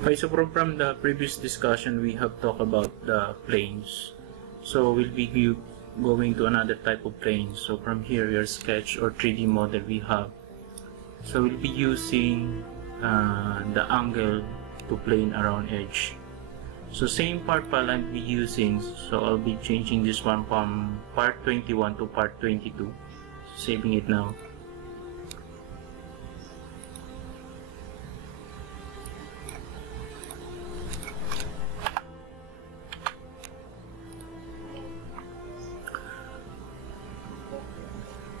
Okay, so from the previous discussion, we have talked about the planes. So we'll be going to another type of plane. So from here, your sketch or 3D model we have. So we'll be using the angle to plane around edge. So same part pala I'll be using. So I'll be changing this one from part 21 to part 22. Saving it now.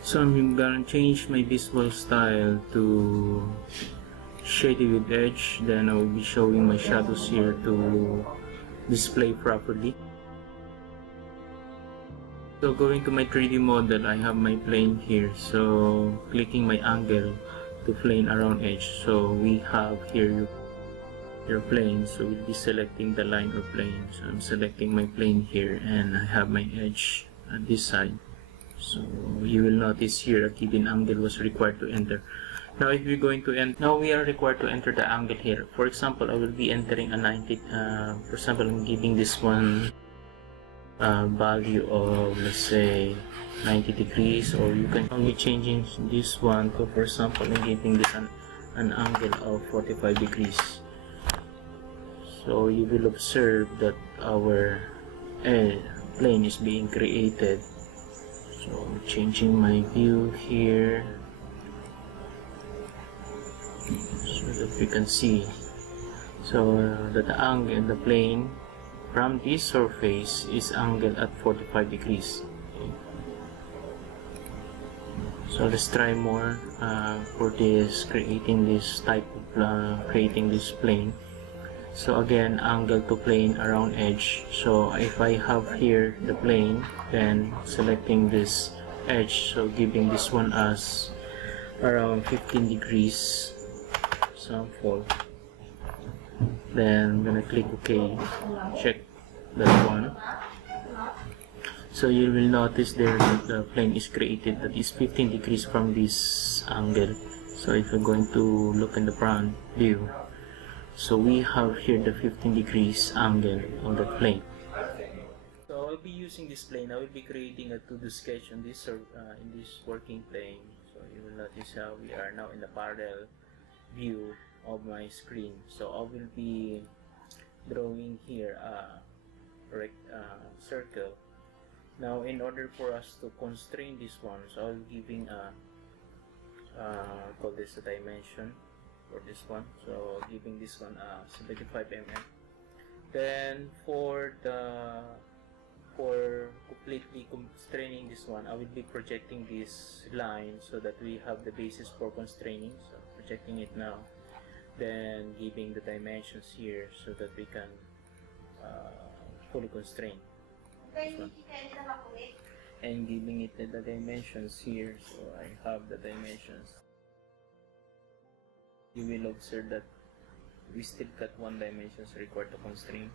So I'm gonna change my visual style to shady with edge, then I will be showing my shadows here to display properly. So going to my 3D model, I have my plane here, so clicking my angle to plane around edge. So we have here your plane, so we'll be selecting the line or plane. So I'm selecting my plane here and I have my edge at this side. So you will notice here a given angle was required to enter. Now if we're going to enter, now we are required to enter the angle here. For example, I will be entering a 90, for example, I'm giving this one value of, let's say, 90 degrees, or you can only changing this one to, for example, I'm giving this an angle of 45 degrees. So you will observe that our plane is being created. So changing my view here so that we can see, so that the angle in the plane from this surface is angled at 45 degrees. Okay. So let's try more for this, creating this type of creating this plane. So again, angle to plane around edge. So if I have here the plane, then selecting this edge, so giving this one as around 15 degrees sample, then I'm gonna click OK, check that one. So you will notice there that the plane is created that is 15 degrees from this angle. So if you're going to look in the front view, so we have here the 15 degrees angle on the plane. So I'll be using this plane. I will be creating a 2D sketch on this in this working plane. So you will notice how we are now in the parallel view of my screen. So I will be drawing here a circle. Now in order for us to constrain this one, so I'll be giving call this a dimension for this one, so giving this one 75 mm. Then for completely constraining this one, I will be projecting this line so that we have the basis for constraining. So projecting it now, then giving the dimensions here so that we can fully constrain this one, and giving it the dimensions here. So I have the dimensions. You will observe that we still got one dimensions required to constrain.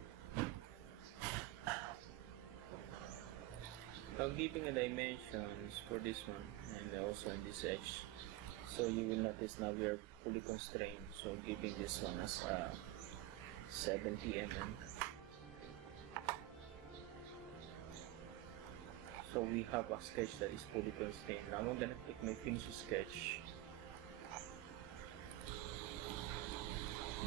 Now giving a dimensions for this one and also in this edge. So you will notice now we are fully constrained. So giving this one as 70 mm. So we have a sketch that is fully constrained. Now I'm gonna click my finish sketch.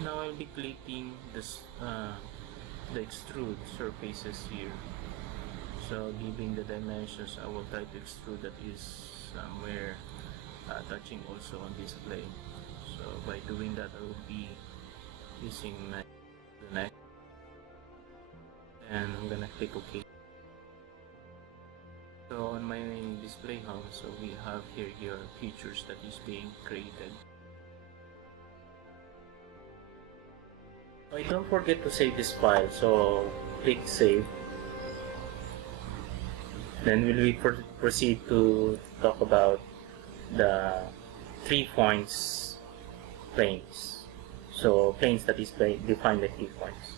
Now I'll be clicking this the extrude surfaces here. So giving the dimensions, I will try to extrude that is somewhere touching also on this plane. So by doing that, I will be using my neck, and I'm gonna click OK. So on my display home, so we have here your features that is being created. Don't forget to save this file, so click save. Then we will proceed to talk about the 3 points planes. So planes that is defined by 3 points.